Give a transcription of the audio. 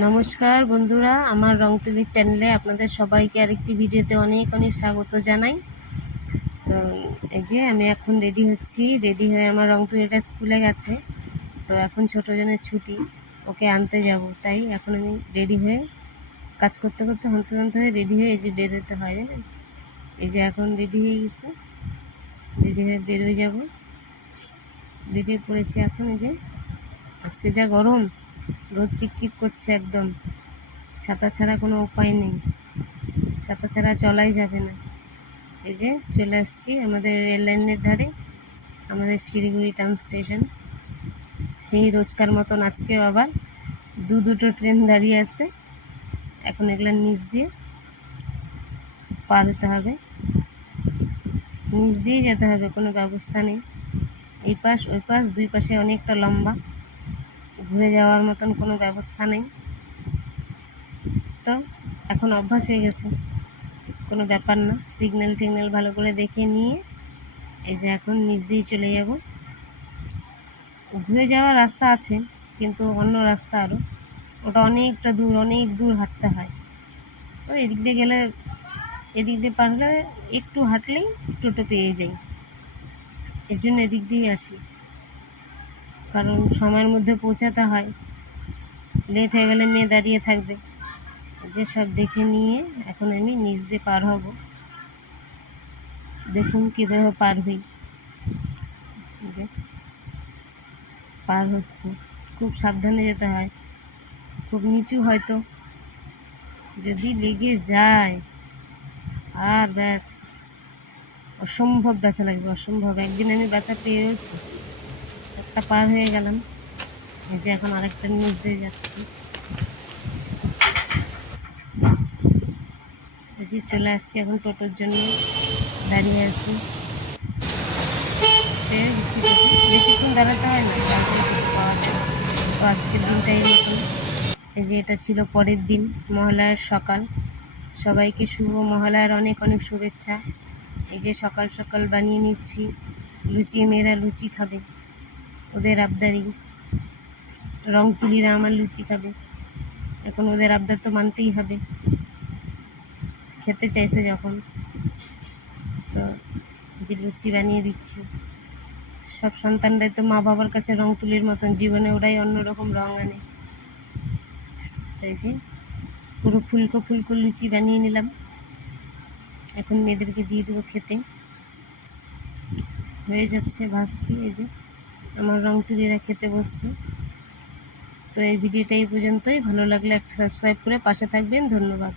নমস্কার বন্ধুরা, আমার রং তুলির চ্যানেলে আপনাদের সবাইকে আরেকটি ভিডিওতে অনেক অনেক স্বাগত জানাই। তো এই যে আমি এখন রেডি হচ্ছি। রেডি হয়ে আমার রং তুলিটা স্কুলে গেছে, তো এখন ছোটোজনের ছুটি, ওকে আনতে যাব। তাই এখন আমি রেডি হয়ে কাজ করতে করতে হন্তদন্ত হয়ে রেডি হয়ে এই যে বের হতে হয়, জানেন। এই যে এখন রেডি হয়ে গেছি, রেডি হয়ে বেরোয় যাব। বেরিয়ে পড়েছি এখন। এই যে আজকে যা গরম, রোদ চিকচিক করছে একদম, ছাতা ছাড়া কোনো উপায় নেই, ছাতা ছাড়া চলাই যাবে না। এই যে চলে আসছি আমাদের রেল লাইনের ধারে, আমাদের শিলিগুড়ি টাউন স্টেশন। সেই রোজকার মতন আজকেও আবার দুটো ট্রেন দাঁড়িয়ে আছে। এখন এগুলোর নিচ দিয়ে পার হতে হবে, নিচ দিয়ে যেতে হবে, কোনো ব্যবস্থা নেই। এই পাশ ওই পাশ দুই পাশে অনেকটা লম্বা, ঘুরে যাওয়ার মতন কোনো ব্যবস্থা নেই। তো এখন অভ্যাস হয়ে গেছে, কোনো ব্যাপার না। সিগন্যাল টিগন্যাল ভালো করে দেখে নিয়ে এই যে এখন নিচ দিয়ে চলে যাব। ঘুরে যাওয়ার রাস্তা আছে, কিন্তু অন্য রাস্তা আরও, ওটা অনেকটা দূর, অনেক দূর হাঁটতে হয়। তো এদিক দিয়ে গেলে, এদিক দিয়ে পার হলে একটু হাঁটলেই টোটো পেয়ে যাই, এর জন্য এদিক দিয়েই আসি, কারণ সময়ের মধ্যে পৌঁছাতে হয়। লেট হয়ে গেলে মেয়ে দাঁড়িয়ে থাকবে। যে সব দেখে নিয়ে এখন আমি নিচ দিয়ে পার হব। দেখুন কীভাবে পার হই। যে পার হচ্ছে, খুব সাবধানে যেতে হয়, খুব নিচু, হয়তো যদি লেগে যায় আর ব্যাস অসম্ভব ব্যথা লাগবে, অসম্ভব। একদিন আমি ব্যথা পেয়েছি, একটা পার হয়ে গেলাম। এই যে এখন আরেকটা নিচ দিয়ে যাচ্ছি। এই যে চলে আসছি, এখন টোটোর জন্য দাঁড়িয়ে আছি। পেয়ে গেছি টোটো, বেশিক্ষণ দাঁড়াতে হয় না, তারপরে টোটো পাওয়া যায়। তো আজকের দিনটাই মতন। এই যে এটা ছিল পরের দিন, মহালয়ার সকাল। সবাইকে শুভ মহালয়ার অনেক অনেক শুভেচ্ছা। এই যে সকাল সকাল বানিয়ে নিচ্ছি লুচি, মেয়েরা লুচি খাবে, ওদের আবদারি। রং তুলিরা আমার লুচি খাবে, এখন ওদের আবদার তো মানতেই হবে, খেতে চাইছে যখন। তো যে লুচি বানিয়ে দিচ্ছি। সব সন্তানরাই তো মা বাবার কাছে রং তুলির মতন, জীবনে ওরাই অন্যরকম রং আনে। এই যে পুরো ফুলকো ফুলকো লুচি বানিয়ে নিলাম, এখন মেয়েদেরকে দিয়ে দেবো খেতে। হয়ে যাচ্ছে, ভাজছি। এই যে আমার রং তুলিরা খেতে বসছে। তো এই ভিডিওটা এই পর্যন্তই। ভালো লাগলে একটা সাবস্ক্রাইব করে পাশে থাকবেন। ধন্যবাদ।